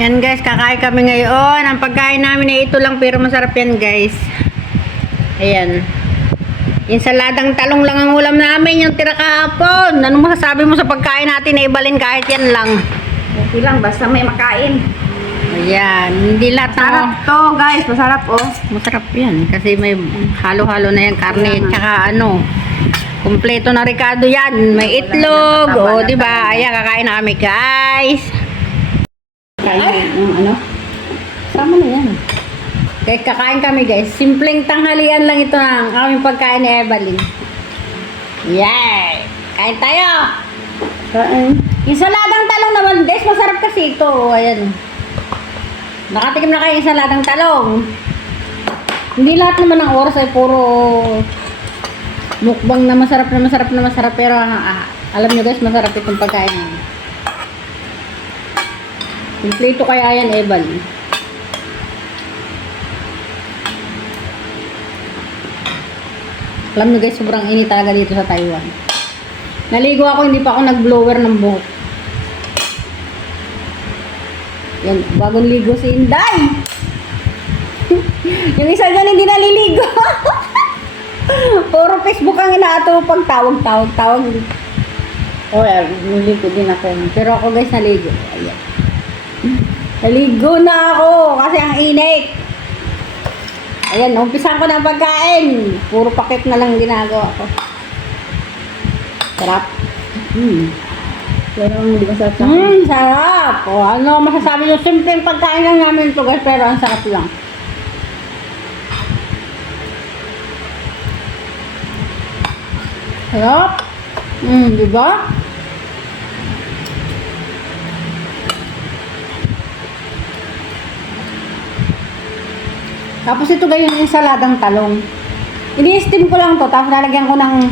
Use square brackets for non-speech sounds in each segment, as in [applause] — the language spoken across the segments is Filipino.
Yan guys, kakain kami ngayon. Ang pagkain namin ay ito lang pero masarap yan guys. Ayan. Yung saladang talong lang ang ulam namin, yung tira kahapon. Anong masasabi mo sa pagkain natin na ibalin kahit yan lang? Okay lang, basta may makain. Ayan, hindi lahat ng... Sarap to, guys. Masarap, oh. Masarap yan kasi may halo-halo na yung karne Kaya nga. tsaka ano. Kumpleto na ricado yan. May itlog. O, na di ba? Ayan, kakain na kami, guys. Kain yung ano. Sama na yan. Kaya kakain kami, guys. Simpleng tanghalian lang ito ang aming pagkain ni Evelyn. Yay! Kain tayo! Kain. Yung saladang talong naman, guys, masarap kasi ito. Ayan. Nakatikim na kayo yung saladang talong. Hindi lahat naman ng oras ay puro mukbang na masarap na masarap na masarap. Pero ah, ah, alam nyo guys, masarap itong pagkain. Kompleto kaya yan, Evan. Alam nyo guys, sobrang init talaga dito sa Taiwan. Naligo ako, hindi pa ako nag-blower ng buhok. Yan, bagong ligo si Inday. [laughs] yung isa dyan hindi naliligo. [laughs] Puro Facebook ang inaato pag tawag-tawag. Tawag. Oh, yeah, naligo din ako. Pero ako guys, naligo. Ayan. Naligo na ako kasi ang init. Ayan, umpisan ko na ang pagkain. Puro pakit na lang ginagawa ko. Sarap. Hmm. Pero hindi masarap sa Mmm, sarap. O, ano masasabi nyo? Simpleng pagkain lang namin ito guys, pero ang sarap lang. Sarap. Mmm, di ba? Tapos ito guys, yung ensaladang talong. Ini-steam ko lang to, tapos lalagyan ko ng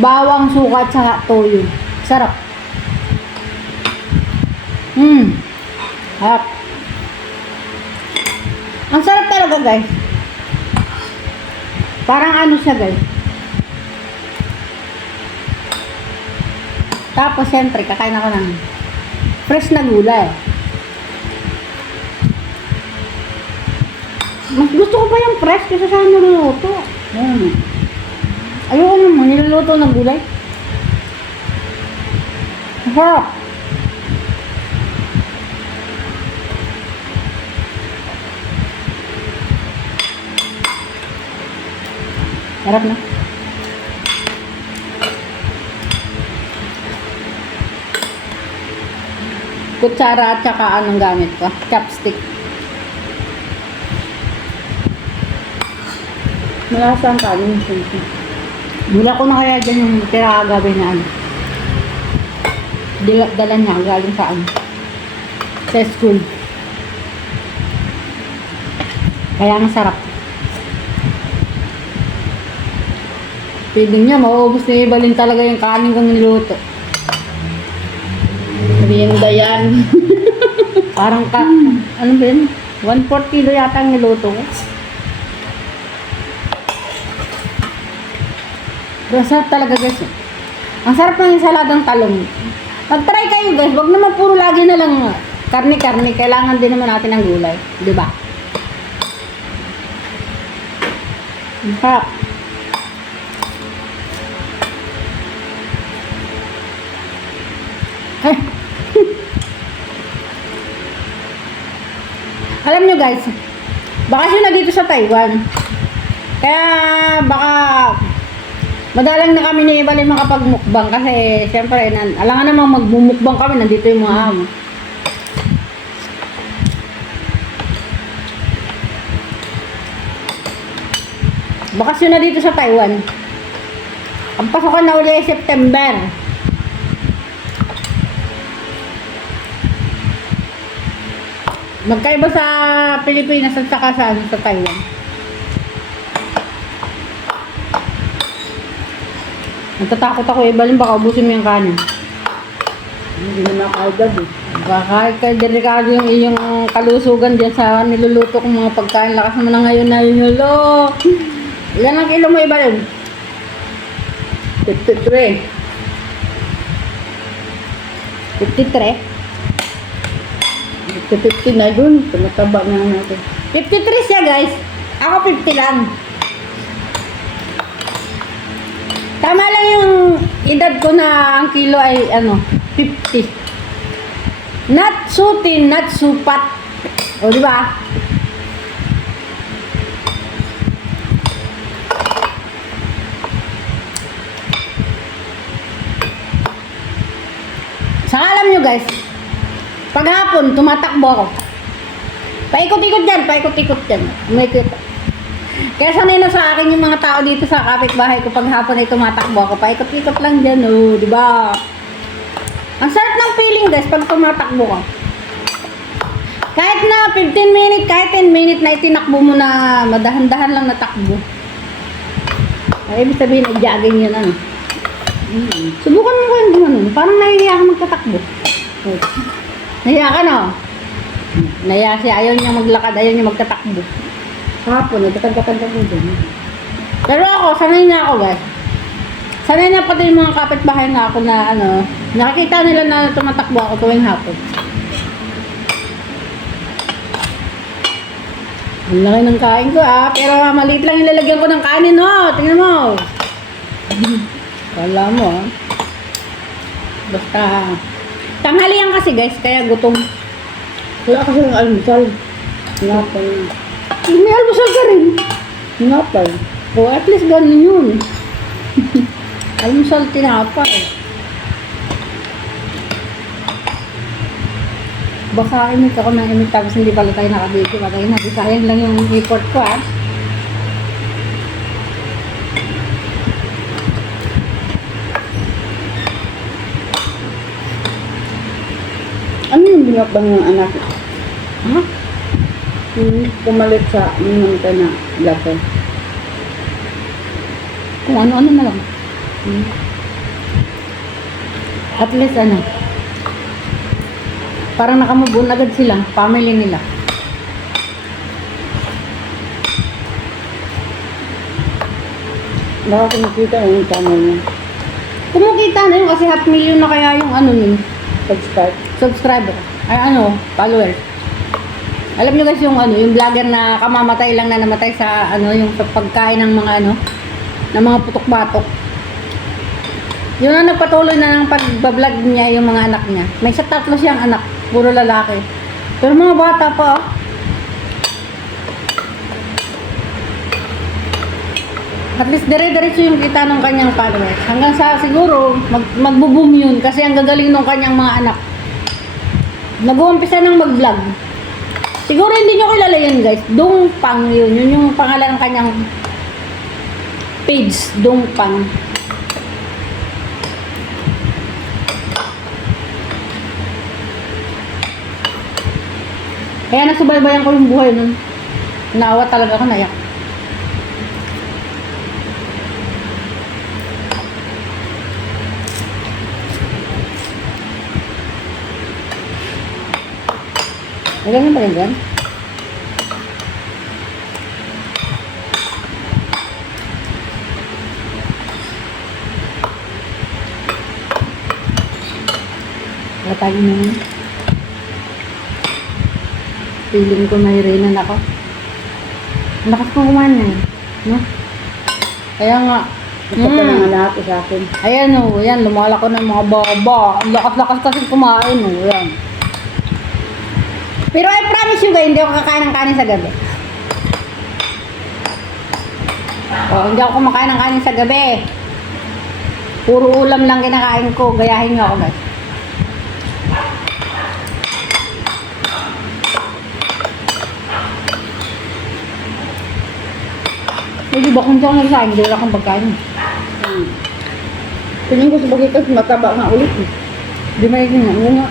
bawang, suka, at saka toyo. Sarap. Mmm. Sarap. Ang sarap talaga, guys. Parang ano siya, guys. Tapos, siyempre, kakain ako ng fresh na gulay. Mas gusto ko pa yung fresh kaysa sa niluluto. Mm. Ayoko naman, niluluto ng gulay. Masarap. Sarap na. Kutsara at saka anong gamit ko? Chopstick. Malasa ang kanin. siyempre. Mula ko na kaya dyan yung tira kagabi na ano. Dila, dala niya galing sa ano. Sa school. Kaya ang sarap. Feeling niya, mauubos ni Ibalin talaga yung kanin kong niluto. Merienda yan. [laughs] Parang ka, ano ba yun? 1/4 kilo yata ang niluto ko. Pero sarap talaga guys. Ang sarap ng ensaladang talong. Mag-try kayo guys. Wag naman puro lagi na lang karne-karne. Kailangan din naman natin ng gulay. Di ba? Ang sarap. Ay. [laughs] Alam nyo guys, bakasyon na dito sa Taiwan. Kaya baka madalang na kami ni Ibalin makapagmukbang kasi siyempre nan, alangan namang magmumukbang kami nandito yung mga amo. Bakasyon na dito sa Taiwan. Ang pasokan na uli September. Magkaiba sa Pilipinas at saka sa, sa Taiwan. Natatakot ako eh, balin baka ubusin mo yung kanin. Hindi na makaagad eh. Baka delikado yung iyong kalusugan dyan sa niluluto kong mga pagkain. Lakas mo na ngayon na yun, hello. Ilan ang kilo mo iba yun? 53. 53. Sa 50 na dun, tumataba na natin. 53 siya guys. Ako 50 lang. Tama lang yung edad ko na ang kilo ay ano, 50. Not sutin, not supat. O di ba? Saka alam nyo guys, paghapon tumatakbo ako. Paikot-ikot dyan, paikot-ikot dyan. Umikot. Kaya sanay na sa akin yung mga tao dito sa kapitbahay ko pag hapon ay tumatakbo ako. Paikot-ikot lang dyan, oh, di ba? Ang sarap ng feeling guys pag tumatakbo ka. Kahit na 15 minutes, kahit 10 minutes na itinakbo mo na madahan-dahan lang na takbo. Ay, ibig sabihin, nag-jogging yun, ano. Mm. Subukan mo ko yung gumanon. Parang nahihiya ka magtatakbo. Nahiya ka, no? Nahiya siya. Ayaw niya maglakad. Ayaw niya magtatakbo. Hapon, nagkatagkatag ako dun. Pero ako, sanay na ako, guys. Sanay na pati yung mga kapitbahay na ako na, ano, nakikita nila na tumatakbo ako tuwing hapon. Ang laki ng kain ko, ah. Pero ah, maliit lang yung lalagyan ko ng kanin, no? Tingnan mo. Kala mo, ah. Basta, tanghalian kasi, guys, kaya gutom. Wala kasi ng almusal. Tinapay. May almusal ka rin. Tinapay. O, at least ganun yun. [laughs] almusal tinapay. Baka imik ako ng imik tapos hindi pala tayo nakabidyo. Patay na, di sayang lang yung report ko ah. Ano yung binakbang ng anak? Ha? Yung pumalit sa minum ka na latte. Kung ano-ano na lang. Hmm. At least ano, parang nakamubun agad sila, family nila. Baka kumikita yung channel niya. Kumukita na yun kasi half million na kaya yung ano nun, Pag-start. subscriber. Ay ano, followers. Alam niyo guys yung ano, yung vlogger na kamamatay lang na namatay sa ano, yung pagkain ng mga ano, ng mga putok-batok. Yun ang nagpatuloy na ng pagbablog niya yung mga anak niya. May sa tatlo siyang anak, puro lalaki. Pero mga bata pa, oh. At least dire-diretso yung kita ng kanyang followers. Hanggang sa siguro mag magbo-boom yun kasi ang gagaling ng kanyang mga anak. Nag-uumpisa ng mag-vlog. Siguro hindi nyo kilala yun guys. Dungpang yun. Yun yung pangalan ng kanyang page. Dungpang. Kaya nasubaybayan ko yung buhay nun. Naawa talaga ako, naiyak. Ganyan ba rin dyan? Wala tayong naman. Feeling ko nahirinan ako. Ang lakas kong kumain eh. No? Kaya nga. Ito pa lang ang lahat sa akin. Ayan o, oh, yan, lumala ko ng mga baba. Lakas-lakas kasi kumain o, oh, yan. Pero I promise you guys, hindi ako kakain ng kanin sa gabi. Oh, hindi ako kumakain ng kanin sa gabi. Puro ulam lang kinakain ko. Gayahin niyo ako guys. Hindi ba kung di ako nagsasain, hindi wala akong pagkain. Hmm. Tingin ko sa bagitas, mataba nga ulit. eh. Di ba yun nga? Ano nga?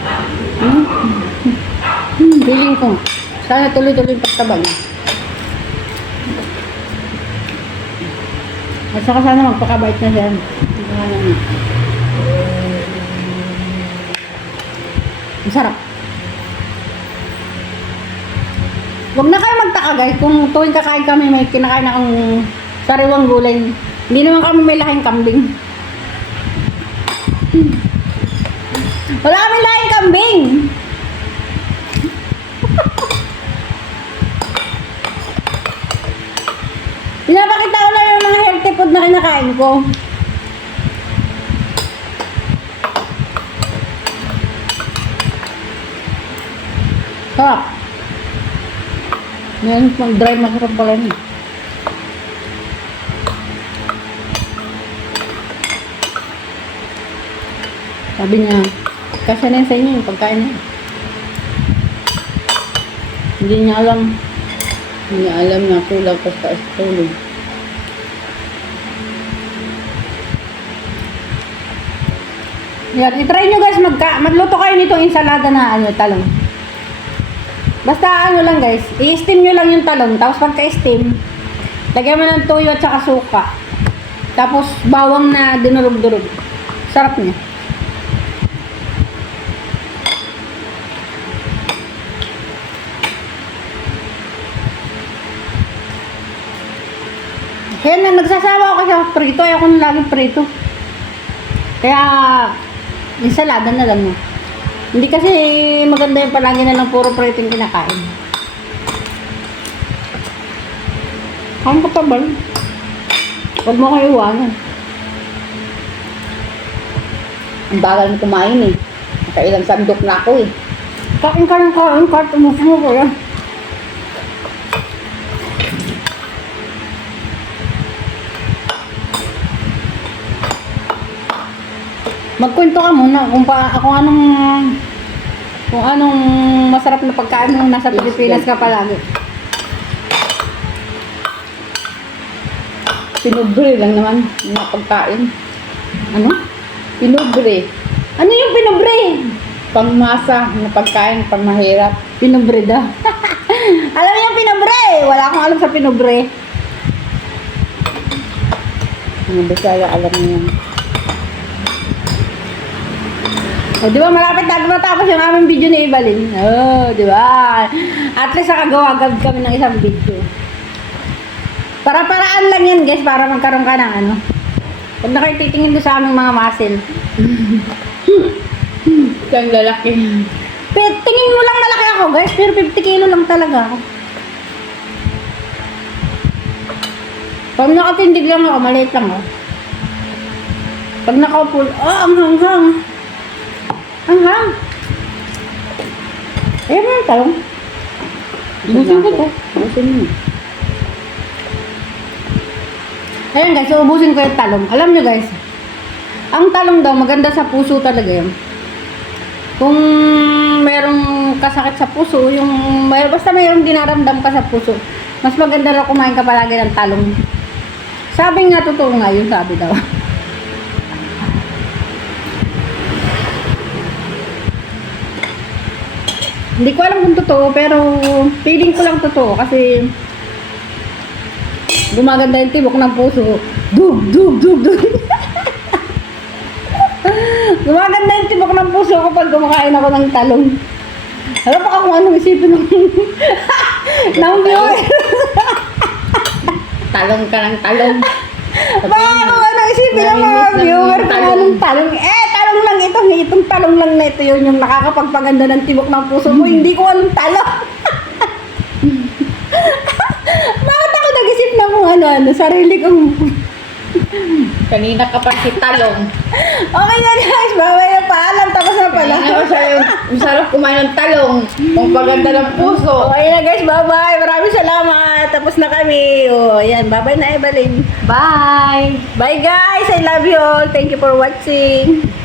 Hmm? Hmm, feeling ko. Sana tuloy-tuloy yung pagtaba niya. At saka sana magpakabait na siya. Ang sarap. Huwag na kayo magtaka guys kung tuwing kakain kami may kinakain akong sariwang gulay. Hindi naman kami may lahing kambing. Wala kami lahing kambing. Kinakain ko. Sarap. Ngayon, pang dry masarap pala yun. eh. Sabi niya, kasi na sa inyo yung pagkain niya. Hindi niya alam. Hindi alam na kulang pa sa tulog. Yan, itry nyo guys, magka, magluto kayo nitong ensalada na ano, talong. Basta ano lang guys, i-steam nyo lang yung talong, tapos pagka-steam, lagyan mo ng tuyo at saka suka. Tapos bawang na dinurog-durog. Sarap niya. Kaya na nagsasawa ako sa prito, ayoko na laging prito. Kaya, ensalada na lang mo. Hindi kasi maganda yung palagi na lang puro prito yung kinakain. Kain ka pa? Huwag mo kayo iwanan. Ang bagal mo kumain eh. Nakailang sandok na ako eh. Kain ka ng kain, kahit umupo mo ko yan. Magkwento ka muna kung pa kung anong kung anong masarap na pagkain nung nasa Pilipinas ka palagi. Pinubre lang naman mga pagkain. Ano? Pinubre. Ano yung pinobre? Pangmasa na pagkain, pang mahirap. Pinobre daw. [laughs] alam mo yung pinobre? Wala akong alam sa pinobre. Mga Bisaya alam niyo yan. O, di ba malapit na matapos yung aming video ni Evelyn? Oh, di ba? At least nakagawa-gab kami ng isang video. Para-paraan lang yan, guys, para magkaroon ka ng ano. Huwag na kayo titingin doon sa aming mga muscle. [laughs] Isang lalaki. Pero tingin mo lang malaki ako, guys, pero 50 kilo lang talaga ako. Pag nakatindig lang ako, maliit lang ako. Pag nakaupo, oh, ang hanghang. Ang hang. Ayun mo yung talong. Ubusin ko to. Ubusin mo. Ayan guys, so ubusin ko yung talong. Alam nyo guys, ang talong daw maganda sa puso talaga yun. Kung merong kasakit sa puso, yung may, basta mayroong dinaramdam ka sa puso, mas maganda raw kumain ka palagi ng talong. Sabi nga, totoo nga yun, sabi daw. [laughs] Hindi ko alam kung totoo, pero feeling ko lang totoo kasi gumaganda yung tibok ng puso. Dug, dug, dug, dug. [laughs] gumaganda yung tibok ng puso ko pag kumakain ako ng talong. Alam pa kung anong isipin [laughs] ng ng [laughs] viewer. Talong ka ng talong. Baka kung anong isipin ng mga viewer kung anong talong. Eh, talong lang ito. Itong talong lang na ito yun yung nakakapagpaganda ng tibok ng puso mo. Hindi ko anong talong. [laughs] Bakit ako nag-isip na kung ano-ano? Sarili kong... Kanina ka pa si talong. Okay na guys, bawal na paalam. Tapos na pala. Kanina pa siya yung masarap kumain ng talong. Ang paganda ng puso. Okay na guys, bye-bye. Maraming salamat. Tapos na kami. O, ayan. Bye-bye na Evelyn. Bye! Bye guys. I love you all. Thank you for watching.